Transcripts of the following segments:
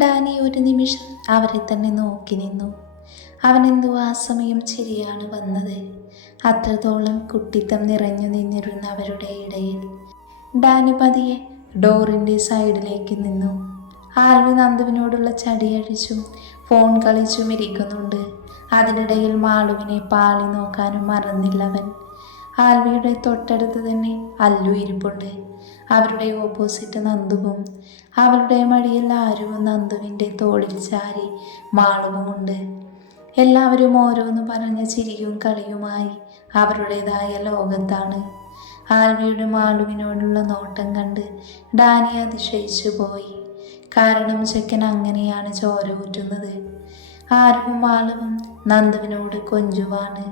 Dani ഒരു നിമിഷം അവരെ തന്നെ നോക്കി നിന്നു. അവനെന്തോ ആ സമയം ചിരിയാണ് വന്നത്. അത്രത്തോളം കുട്ടിത്തം നിറഞ്ഞു നിന്നിരുന്ന അവരുടെ ഇടയിൽ. ഡാനി പതിയെ ഡോറിൻ്റെ സൈഡിലേക്ക് നിന്നു. ആൽവി നന്ദുവിനോടുള്ള ചടിയഴിച്ചും ഫോൺ കളിച്ചും ഇരിക്കുന്നുണ്ട്. അതിനിടയിൽ മാളുവിനെ പാളി നോക്കാനും മറന്നില്ലവൻ. ആൽവിയുടെ തൊട്ടടുത്ത് തന്നെ അല്ലു ഇരിപ്പുണ്ട്. അവരുടെ ഓപ്പോസിറ്റ് നന്ദുവും. അവളുടെ മടിയിൽ ആരുവും നന്ദുവിൻ്റെ തോളിൽ ചാരി മാളുവുമുണ്ട്. എല്ലാവരും ഓരോന്ന് പറഞ്ഞ ചിരിയും കളിയുമായി അവരുടേതായ ലോകത്താണ്. ആൽവിയുടെ മാളുവിനോടുള്ള നോട്ടം കണ്ട് ഡാനി അതിശയിച്ചു പോയി. കാരണം ചെക്കൻ അങ്ങനെയാണ് ചോര ഊറ്റുന്നത്. ആരുവും മാളുവും നന്ദുവിനോട് കൊഞ്ചുവാണ്.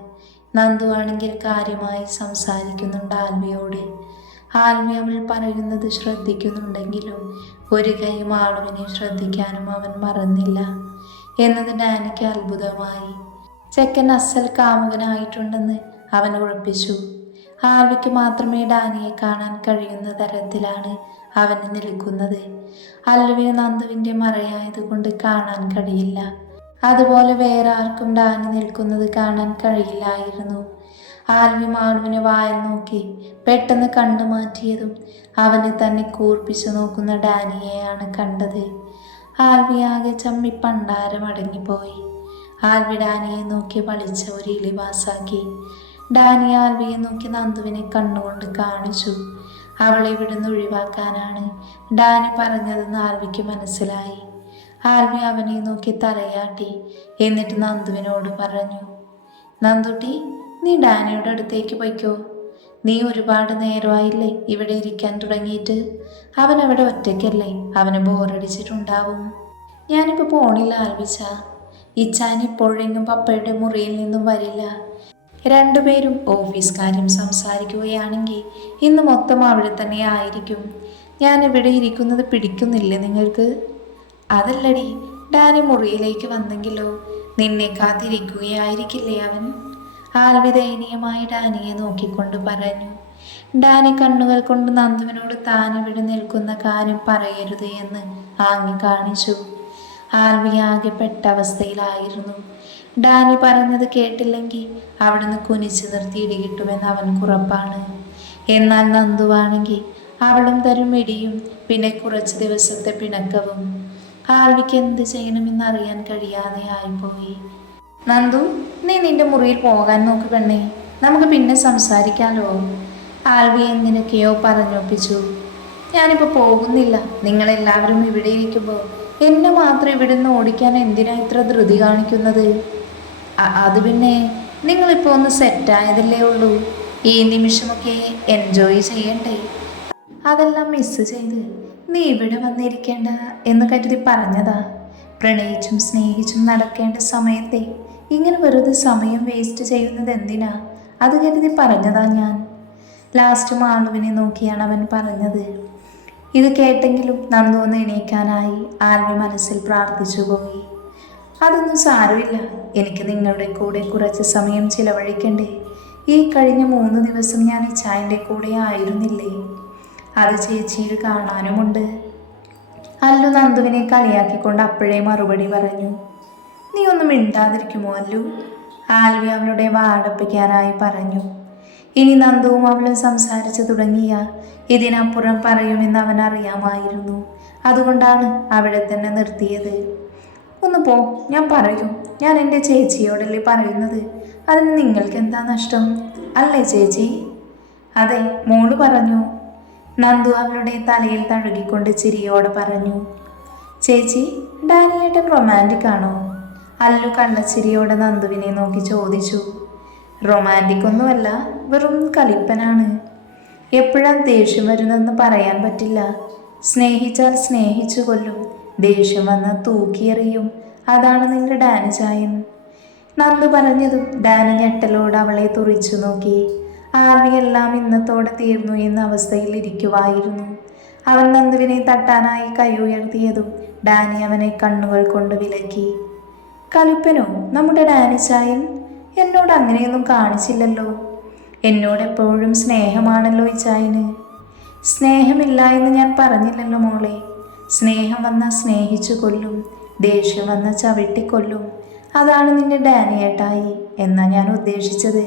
നന്ദു ആണെങ്കിൽ കാര്യമായി സംസാരിക്കുന്നുണ്ട് ആൽവിയോട്. ആൽവി അവൾ പറയുന്നത് ശ്രദ്ധിക്കുന്നുണ്ടെങ്കിലും ഒരു കൈ മാളുവിനെ ശ്രദ്ധിക്കാനും അവൻ മറന്നില്ല എന്നത് ഡാനിക്ക് അത്ഭുതമായി. ചെക്കൻ അസൽ കാമുകനായിട്ടുണ്ടെന്ന് അവൻ ഉറപ്പിച്ചു. ആൽവിക്ക് മാത്രമേ ഡാനിയെ കാണാൻ കഴിയുന്ന തരത്തിലാണ് അവൻ നിൽക്കുന്നത്. അല്ലുവിന് നന്ദുവിൻ്റെ മറയായതുകൊണ്ട് കാണാൻ കഴിയില്ല. അതുപോലെ വേറെ ആർക്കും ഡാനി നിൽക്കുന്നത് കാണാൻ കഴിയില്ലായിരുന്നു. ആൽവി മാളുവിനെ വായിൽ നോക്കി പെട്ടെന്ന് കണ്ണു മാറ്റിയതും അവനെ തന്നെ കൂർപ്പിച്ചു നോക്കുന്ന ഡാനിയെയാണ് കണ്ടത്. ആൽവി ആകെ ചമ്മി പണ്ടാരമടങ്ങിപ്പോയി. ആൽവി ഡാനിയെ നോക്കി വളിച്ച ഒരു ഇളിവാസാക്കി. ഡാനി ആൽവിയെ നോക്കി നന്ദുവിനെ കണ്ണുകൊണ്ട് കാണിച്ചു. അവളെ ഇവിടുന്ന് ഒഴിവാക്കാനാണ് ഡാനി പറഞ്ഞതെന്ന് ആൽവിക്ക് മനസ്സിലായി. ആൽവി അവനെ നോക്കി തലയാട്ടി. എന്നിട്ട് നന്ദുവിനോട് പറഞ്ഞു, നന്ദുട്ടി, നീ ഡാനിയുടെ അടുത്തേക്ക് പോയിക്കോ. നീ ഒരുപാട് നേരമായില്ലേ ഇവിടെ ഇരിക്കാൻ തുടങ്ങിയിട്ട്. അവൻ അവിടെ ഒറ്റയ്ക്കല്ലേ, അവന് ബോറടിച്ചിട്ടുണ്ടാവും. ഞാനിപ്പോൾ പോണില്ല ആൽവിച്ച. ഇച്ചാൻ ഇപ്പോഴെങ്ങും പപ്പയുടെ മുറിയിൽ നിന്നും വരില്ല. രണ്ടുപേരും ഓഫീസ് കാര്യം സംസാരിക്കുകയാണെങ്കിൽ ഇന്ന് മൊത്തം അവിടെ തന്നെ ആയിരിക്കും. ഞാൻ ഇവിടെ ഇരിക്കുന്നത് പിടിക്കുന്നില്ലേ നിങ്ങൾക്ക്? അതല്ലടി, ഡാനി മുറിയിലേക്ക് വന്നെങ്കിലോ നിന്നെ കാത്തിരിക്കുകയായിരിക്കില്ലേ അവൻ? ആൽവി ദയനീയമായി ഡാനിയെ നോക്കിക്കൊണ്ട് പറഞ്ഞു. ഡാനി കണ്ണുകൾ കൊണ്ട് നന്ദുവിനോട് താൻ ഇവിടെ നിൽക്കുന്ന കാര്യം പറയരുത് എന്ന് ആംഗ്യം കാണിച്ചു. ആൽവി ആകെ പെട്ട അവസ്ഥയിലായിരുന്നു. ഡാനി പറഞ്ഞത് കേട്ടില്ലെങ്കിൽ അവിടുന്ന് കുനിച്ചു നിർത്തി ഇടികിട്ടുമെന്ന് അവൻക്കുറപ്പാണ്. എന്നാൽ നന്ദുവാണെങ്കിൽ അവളും തരും ഇടിയും പിന്നെ കുറച്ച് ദിവസത്തെ പിണക്കവും. ആൽവിക്ക് എന്ത് ചെയ്യണമെന്നറിയാൻ കഴിയാതെ ആയിപ്പോയി. നന്ദു, നീ നിന്റെ മുറിയിൽ പോകാൻ നോക്ക് പെണ്ണേ, നമുക്ക് പിന്നെ സംസാരിക്കാലോ. ആൽവി എങ്ങനെയൊക്കെയോ പറഞ്ഞൊപ്പിച്ചു. ഞാനിപ്പോൾ പോകുന്നില്ല. നിങ്ങളെല്ലാവരും ഇവിടെ ഇരിക്കുമ്പോൾ എന്നെ മാത്രം ഇവിടെ നിന്ന് ഓടിക്കാൻ എന്തിനാ ഇത്ര ധൃതി കാണിക്കുന്നത്? അത് പിന്നെ നിങ്ങളിപ്പോൾ ഒന്ന് സെറ്റായതല്ലേ ഉള്ളൂ. ഈ നിമിഷമൊക്കെ എൻജോയ് ചെയ്യണ്ടേ? അതെല്ലാം മിസ് ചെയ്ത് നീ ഇവിടെ വന്നിരിക്കേണ്ട എന്ന് കരുതി പറഞ്ഞതാ. പ്രണയിച്ചും സ്നേഹിച്ചും നടക്കേണ്ട സമയത്തെ ഇങ്ങനെ വെറുതെ സമയം വേസ്റ്റ് ചെയ്യുന്നത് എന്തിനാ? അത് കരുതി പറഞ്ഞതാ ഞാൻ. ലാസ്റ്റ് മാളുവിനെ നോക്കിയാണ് അവൻ പറഞ്ഞത്. ഇത് കേട്ടെങ്കിലും നന്ദു ഒന്ന് എണീക്കാനായി ആൽവി മനസ്സിൽ പ്രാർത്ഥിച്ചു പോയി. അതൊന്നും സാരമില്ല, എനിക്ക് നിങ്ങളുടെ കൂടെ കുറച്ച് സമയം ചിലവഴിക്കണ്ടേ? ഈ കഴിഞ്ഞ 3 ദിവസം ഞാൻ ഇച്ചായൻ്റെ കൂടെ ആയിരുന്നില്ലേ? അത് ചേച്ചിയിൽ കാണാനുമുണ്ട്. അല്ലു നന്ദുവിനെ കളിയാക്കിക്കൊണ്ട് അപ്പോഴേ മറുപടി പറഞ്ഞു. നീ ഒന്നും മിണ്ടാതിരിക്കുമോ അല്ലു? ആൽവി അവളുടെ വാടപ്പിക്കാനായി പറഞ്ഞു. ഇനി നന്ദുവും അവളും സംസാരിച്ചു തുടങ്ങിയ ഇതിനപ്പുറം പറയുമെന്ന് അവൻ അറിയാമായിരുന്നു. അതുകൊണ്ടാണ് അവിടെ തന്നെ നിർത്തിയത്. ഒന്ന് പോ, ഞാൻ പറയും. ഞാൻ എൻ്റെ ചേച്ചിയോടല്ലേ പറയുന്നത്. അതിന് നിങ്ങൾക്ക് എന്താ നഷ്ടം, അല്ലേ ചേച്ചി? അതെ, മോള് പറഞ്ഞു. നന്ദു അവളുടെ തലയിൽ തഴുകിക്കൊണ്ട് ചിരിയോടെ പറഞ്ഞു. ചേച്ചി, ഡാനിയേട്ടൻ റൊമാൻറ്റിക് ആണോ? അല്ലു കള്ളച്ചിരിയോടെ നന്ദുവിനെ നോക്കി ചോദിച്ചു. റൊമാൻറ്റിക് ഒന്നുമല്ല, വെറും കളിപ്പനാണ്. എപ്പോഴാണ് ദേഷ്യം വരുന്നതെന്ന് പറയാൻ പറ്റില്ല. സ്നേഹിച്ചാൽ സ്നേഹിച്ചു കൊല്ലും, ദേഷ്യം വന്നാൽ തൂക്കിയെറിയും. അതാണ് നിന്റെ ഡാനി ചായൻ. നന്ദു പറഞ്ഞതും ഡാനി ഞെട്ടലോട് അവളെ തുറിച്ചു നോക്കി. ആൽവി എല്ലാം ഇന്നത്തോടെ തീർന്നു എന്ന അവസ്ഥയിൽ ഇരിക്കുവായിരുന്നു. അവൻ നന്ദുവിനെ തട്ടാനായി കൈ ഉയർത്തിയതും ഡാനി അവനെ കണ്ണുകൾ കൊണ്ട് വിലക്കി. കലിപ്പനോ നമ്മുടെ ഡാനി ചായൻ? എന്നോട് അങ്ങനെയൊന്നും കാണിച്ചില്ലല്ലോ. എന്നോടെപ്പോഴും സ്നേഹമാണല്ലോ ഇച്ചായന്. സ്നേഹമില്ല എന്ന് ഞാൻ പറഞ്ഞില്ലല്ലോ മോളെ. സ്നേഹം വന്നാൽ സ്നേഹിച്ചു കൊല്ലും, ദേഷ്യം വന്നാൽ ചവിട്ടിക്കൊല്ലും. അതാണ് നിന്റെ ഡാനിയേട്ടായി എന്നാ ഞാൻ ഉദ്ദേശിച്ചത്.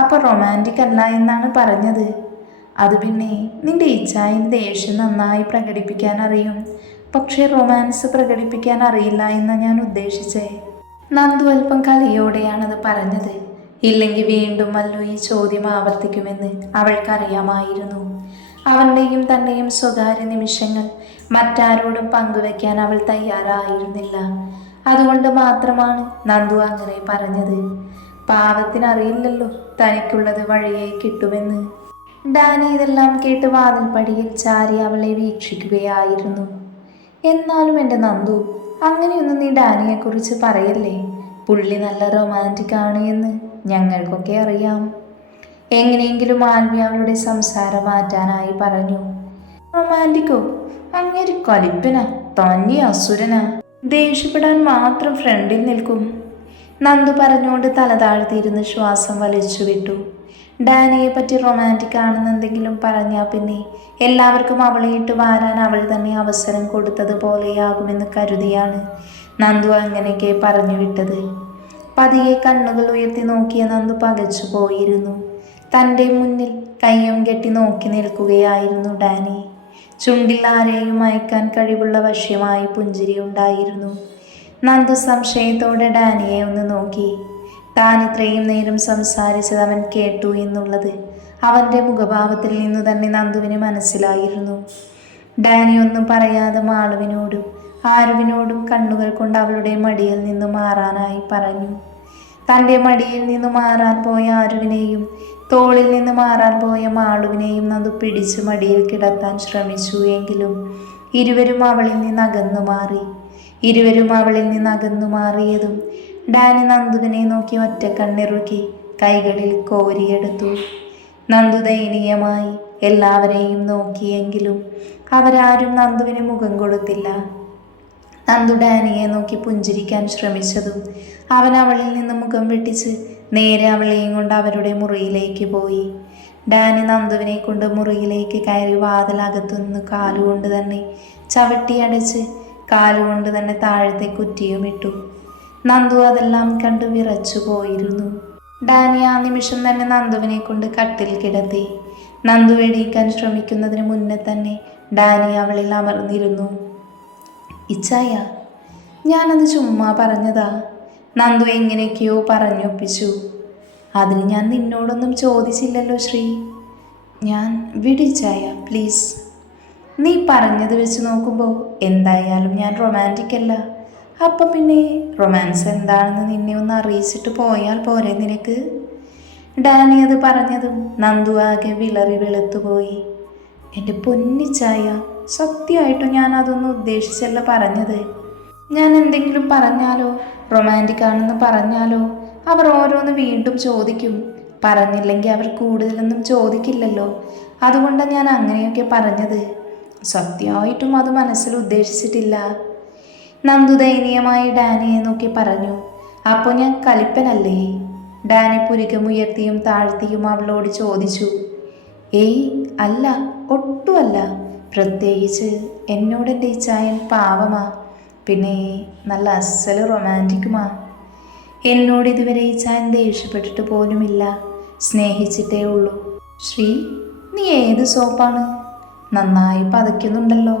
അപ്പോൾ റൊമാൻറ്റിക് അല്ല എന്നാണ് പറഞ്ഞത്. അത് പിന്നെ നിന്റെ ഇച്ഛായിന് ദേഷ്യം നന്നായി പ്രകടിപ്പിക്കാൻ അറിയും, പക്ഷേ റൊമാൻസ് പ്രകടിപ്പിക്കാൻ അറിയില്ല എന്നാണ് ഞാൻ ഉദ്ദേശിച്ചേ. നന്ദു അല്പം കളിയോടെയാണത് പറഞ്ഞത്. ഇല്ലെങ്കിൽ വീണ്ടും മല്ലു ഈ ചോദ്യം ആവർത്തിക്കുമെന്ന് അവൾക്കറിയാമായിരുന്നു. അവൻ്റെയും തന്നെയും സ്വകാര്യ നിമിഷങ്ങൾ മറ്റാരോടും പങ്കുവെക്കാൻ അവൾ തയ്യാറായിരുന്നില്ല. അതുകൊണ്ട് മാത്രമാണ് നന്ദു അങ്ങനെ പറഞ്ഞത്. പാവത്തിനറിയില്ലല്ലോ തനിക്കുള്ളത് വഴിയെ കിട്ടുമെന്ന്. ഡാനി ഇതെല്ലാം കേട്ട് വാതിൽപ്പടിയിൽ ചാരി അവളെ വീക്ഷിക്കുകയായിരുന്നു. എന്നാലും എൻ്റെ നന്ദു, അങ്ങനെയൊന്നും നീ ഡാനിയെക്കുറിച്ച് പറയല്ലേ. പുള്ളി നല്ല റൊമാൻറ്റിക് ആണ് എന്ന് ഞങ്ങൾക്കൊക്കെ അറിയാം. എങ്ങനെയെങ്കിലും മാൽവി അവളുടെ സംസാരം മാറ്റാനായി പറഞ്ഞു. റൊമാൻറ്റിക്കോ? അങ്ങേര് കലിപ്പന, തന്നെ അസുരനാ, ദേഷ്യപ്പെടാൻ മാത്രം ഫ്രണ്ടിൽ നിൽക്കും. നന്ദു പറഞ്ഞുകൊണ്ട് തല താഴ്ത്തിയിരുന്ന് ശ്വാസം വലിച്ചു വിട്ടു. ഡാനിയെ പറ്റി റൊമാൻറ്റിക് ആണെന്നെന്തെങ്കിലും പറഞ്ഞാൽ പിന്നെ എല്ലാവർക്കും അവളെ ഇട്ട് വാരാൻ അവൾ തന്നെ അവസരം കൊടുത്തതുപോലെയാകുമെന്ന് കരുതിയാണ് നന്ദു അങ്ങനെയൊക്കെ പറഞ്ഞു വിട്ടത്. പതിയെ കണ്ണുകൾ ഉയർത്തി നോക്കിയ നന്ദു പകച്ചു പോയിരുന്നു. തൻ്റെ മുന്നിൽ കയ്യും കെട്ടി നോക്കി നിൽക്കുകയായിരുന്നു ഡാനി. ചുണ്ടിൽ ആരെയും അയക്കാൻ കഴിവുള്ള വശ്യമായി പുഞ്ചിരി ഉണ്ടായിരുന്നു. നന്ദു സംശയത്തോടെ ഡാനിയെ ഒന്ന് നോക്കി. താൻ ഇത്രയും നേരം സംസാരിച്ചത് അവൻ കേട്ടു എന്നുള്ളത് അവൻ്റെ മുഖഭാവത്തിൽ നിന്നു തന്നെ നന്ദുവിന് മനസ്സിലായിരുന്നു. ഡാനി ഒന്നും പറയാതെ മാളുവിനോടും ആരുവിനോടും കണ്ണുകൾ കൊണ്ട് അവളുടെ മടിയിൽ നിന്ന് മാറാനായി പറഞ്ഞു. തൻ്റെ മടിയിൽ നിന്ന് മാറാൻ പോയ ആരുവിനെയും തോളിൽ നിന്ന് മാറാൻ പോയ മാളുവിനെയും നന്ദു പിടിച്ച് മടിയിൽ കിടത്താൻ ശ്രമിച്ചു. എങ്കിലും ഇരുവരും അവളിൽ നിന്ന് അകന്നു മാറിയതും ഡാനി നന്ദുവിനെ നോക്കി ഒറ്റ കണ്ണിറുക്കി കൈകളിൽ കോരിയെടുത്തു. നന്ദു ദയനീയമായി എല്ലാവരെയും നോക്കിയെങ്കിലും അവരാരും നന്ദുവിന് മുഖം കൊടുത്തില്ല. നന്ദു ഡാനിയെ നോക്കി പുഞ്ചിരിക്കാൻ ശ്രമിച്ചതും അവൻ അവളിൽ നിന്ന് മുഖം വെട്ടിച്ച് നേരെ അവളെയും കൊണ്ട് അവരുടെ മുറിയിലേക്ക് പോയി. ഡാനി നന്ദുവിനെ കൊണ്ട് മുറിയിലേക്ക് കയറി വാതിലകത്തുനിന്ന് കാലുകൊണ്ട് തന്നെ ചവിട്ടിയടച്ച് കാലുകൊണ്ട് തന്നെ താഴത്തെ കുറ്റിയുമിട്ടു. നന്ദു അതെല്ലാം കണ്ടു വിറച്ചു പോയിരുന്നു. ഡാനി ആ നിമിഷം തന്നെ നന്ദുവിനെ കൊണ്ട് കട്ടിൽ കിടത്തി. നന്ദു എണീക്കാൻ ശ്രമിക്കുന്നതിന് മുന്നേ തന്നെ ഡാനി അവളിൽ അമർന്നിരുന്നു. ഇച്ചായ, ഞാനത് ചുമ്മാ പറഞ്ഞതാ. നന്ദു എങ്ങനെയൊക്കെയോ പറഞ്ഞൊപ്പിച്ചു. അതിന് ഞാൻ നിന്നോടൊന്നും ചോദിച്ചില്ലല്ലോ ശ്രീ. ഞാൻ വിടിച്ചായ പ്ലീസ്. നീ പറഞ്ഞത് വെച്ച് നോക്കുമ്പോൾ എന്തായാലും ഞാൻ റൊമാൻറ്റിക് അല്ല. അപ്പം പിന്നെ റൊമാൻസ് എന്താണെന്ന് നിന്നെ ഒന്ന് അറിയിച്ചിട്ട് പോയാൽ പോരെ നിനക്ക്? ഡാനി അത് പറഞ്ഞതും നന്ദു ആകെ വിളറി വെളുത്തുപോയി. എൻ്റെ പൊന്നിച്ചായ, സത്യമായിട്ടും ഞാൻ അതൊന്നും ഉദ്ദേശിച്ചല്ല പറഞ്ഞത്. ഞാൻ എന്തെങ്കിലും പറഞ്ഞാലോ, റൊമാൻറ്റിക് ആണെന്ന് പറഞ്ഞാലോ അവർ ഓരോന്ന് വീണ്ടും ചോദിക്കും. പറഞ്ഞില്ലെങ്കിൽ അവർ കൂടുതലൊന്നും ചോദിക്കില്ലല്ലോ. അതുകൊണ്ടാണ് ഞാൻ അങ്ങനെയൊക്കെ പറഞ്ഞത്. സത്യമായിട്ടും അത് മനസ്സിൽ ഉദ്ദേശിച്ചിട്ടില്ല. നന്ദു ദയനീയമായി ഡാനിയെ നോക്കി പറഞ്ഞു. അപ്പോൾ ഞാൻ കലിപ്പനല്ലേ? ഡാനി പുരികമുയർത്തിയും താഴ്ത്തിയും അവളോട് ചോദിച്ചു. ഏയ് അല്ല, ഒട്ടുമല്ല. പ്രത്യേകിച്ച് എന്നോട് എൻ്റെ ഈ ചായൻ പാവമാ, പിന്നെ നല്ല അസല് റൊമാൻറ്റിക്കുമാ. എന്നോട് ഇതുവരെ ഈ ചായൻ ദേഷ്യപ്പെട്ടിട്ട് പോലുമില്ല, സ്നേഹിച്ചിട്ടേ ഉള്ളൂ. ശ്രീ, നീ ഏത് സോപ്പാണ്? നന്നായി പതയ്ക്കുന്നുണ്ടല്ലോ.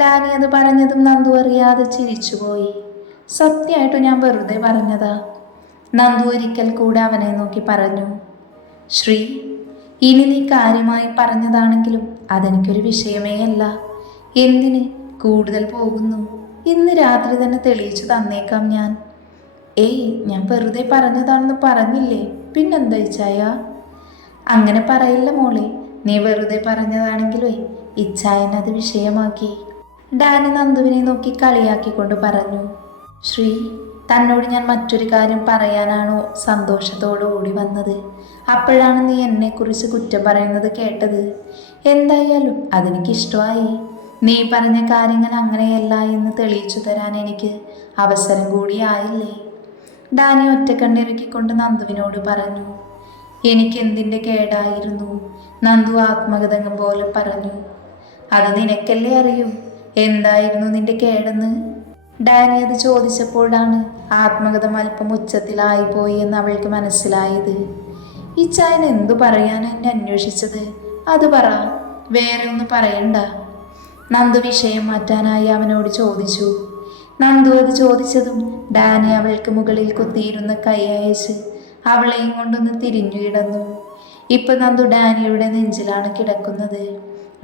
ഡാനി അത് പറഞ്ഞതും നന്ദു അറിയാതെ ചിരിച്ചുപോയി. സത്യമായിട്ടും ഞാൻ വെറുതെ പറഞ്ഞതാ. നന്ദു ഒരിക്കൽ കൂടെ അവനെ നോക്കി പറഞ്ഞു. ശ്രീ, ഇനി നീ കാര്യമായി പറഞ്ഞതാണെങ്കിലും അതെനിക്കൊരു വിഷയമേ അല്ല. എന്തിന് കൂടുതൽ പോകുന്നു? ഇന്ന് രാത്രി തന്നെ തെളിയിച്ചു തന്നേക്കാം ഞാൻ. ഏയ്, ഞാൻ വെറുതെ പറഞ്ഞതാണെന്ന് പറഞ്ഞില്ലേ, പിന്നെന്താ ഇച്ചായ? അങ്ങനെ പറയില്ല മോളെ. നീ വെറുതെ പറഞ്ഞതാണെങ്കിലേ ഇച്ചായനത് വിഷയമാക്കി. ഡാനി നന്ദുവിനെ നോക്കി കളിയാക്കിക്കൊണ്ട് പറഞ്ഞു. ശ്രീ, തന്നോട് ഞാൻ മറ്റൊരു കാര്യം പറയാനാണോ സന്തോഷത്തോടു കൂടി വന്നത്. അപ്പോഴാണ് നീ എന്നെക്കുറിച്ച് കുറ്റം പറയുന്നത് കേട്ടത്. എന്തായാലും അതെനിക്കിഷ്ടമായി. നീ പറഞ്ഞ കാര്യങ്ങൾ അങ്ങനെയല്ല എന്ന് തെളിയിച്ചു തരാൻ എനിക്ക് അവസരം കൂടിയായില്ലേ? ഡാനി ഒറ്റക്കണ്ണിറുക്കിക്കൊണ്ട് നന്ദുവിനോട് പറഞ്ഞു. എനിക്കെന്തിൻ്റെ കേടായിരുന്നു? നന്ദു ആത്മഗതം പോലെ പറഞ്ഞു. അത് നിനക്കല്ലേ അറിയൂ. എന്തായിരുന്നു നിന്റെ കേടെന്ന് ഡാനി അത് ചോദിച്ചപ്പോഴാണ് ആത്മകഥം അല്പം ഉച്ചത്തിലായിപ്പോയി എന്ന് അവൾക്ക് മനസ്സിലായത്. ഈ ചായൻ എന്തു പറയാൻ എന്നെ അന്വേഷിച്ചത്? അത് പറ, വേറെ ഒന്നും പറയണ്ട. നന്ദു വിഷയം മാറ്റാനായി അവനോട് ചോദിച്ചു. നന്ദു അത് ചോദിച്ചതും ഡാനി അവൾക്ക് മുകളിൽ കുത്തിയിരുന്ന കൈ അയച്ച് അവളെയും കൊണ്ടൊന്ന് തിരിഞ്ഞു കിടന്നു. ഇപ്പൊ നന്ദു ഡാനിയുടെ നെഞ്ചിലാണ് കിടക്കുന്നത്.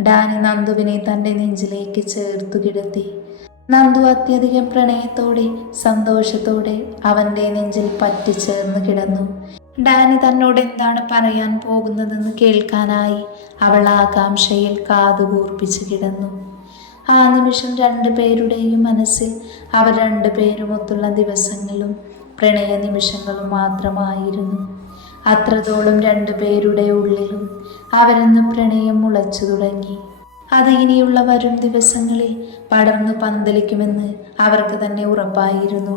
ഡാനി നന്ദുവിനെ തൻ്റെ നെഞ്ചിലേക്ക് ചേർത്തു കിടത്തി. നന്ദു അത്യധികം പ്രണയത്തോടെ സന്തോഷത്തോടെ അവൻ്റെ നെഞ്ചിൽ പറ്റിച്ചേർന്ന് കിടന്നു. ഡാനി തന്നോട് എന്താണ് പറയാൻ പോകുന്നതെന്ന് കേൾക്കാനായി അവൾ ആകാംക്ഷയിൽ കാതുകൂർപ്പിച്ച് കിടന്നു. ആ നിമിഷം രണ്ടുപേരുടെയും മനസ്സിൽ അവർ രണ്ടുപേരുമൊത്തുള്ള ദിവസങ്ങളും പ്രണയ നിമിഷങ്ങളും മാത്രമായിരുന്നു. അത്രത്തോളം രണ്ടുപേരുടെ ഉള്ളിലും അവരെന്ന് പ്രണയം മുളച്ചു തുടങ്ങി. അത് ഇനിയുള്ള വരും ദിവസങ്ങളിൽ പടർന്നു പന്തലിക്കുമെന്ന് അവർക്ക് തന്നെ ഉറപ്പായിരുന്നു.